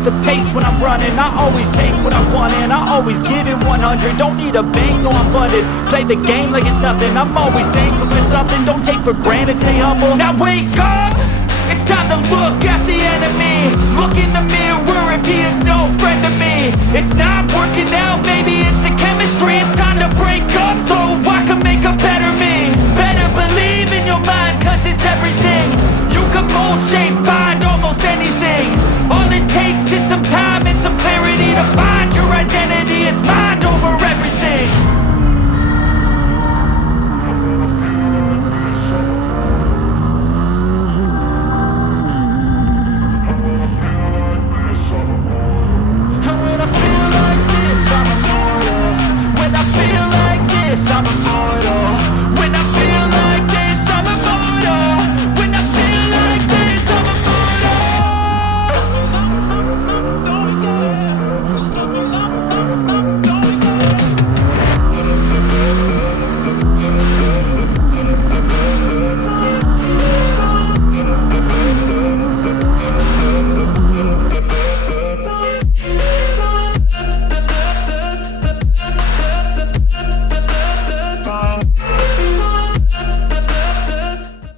up the pace when I'm running. I always take what I want and I always give it 100. Don't need a bank, no I'm funded. Play the game like it's nothing. I'm always thankful for something. Don't take for granted, stay humble. Now wake up, it's time to look at the enemy. Look in the mirror if he is no friend to me. It's not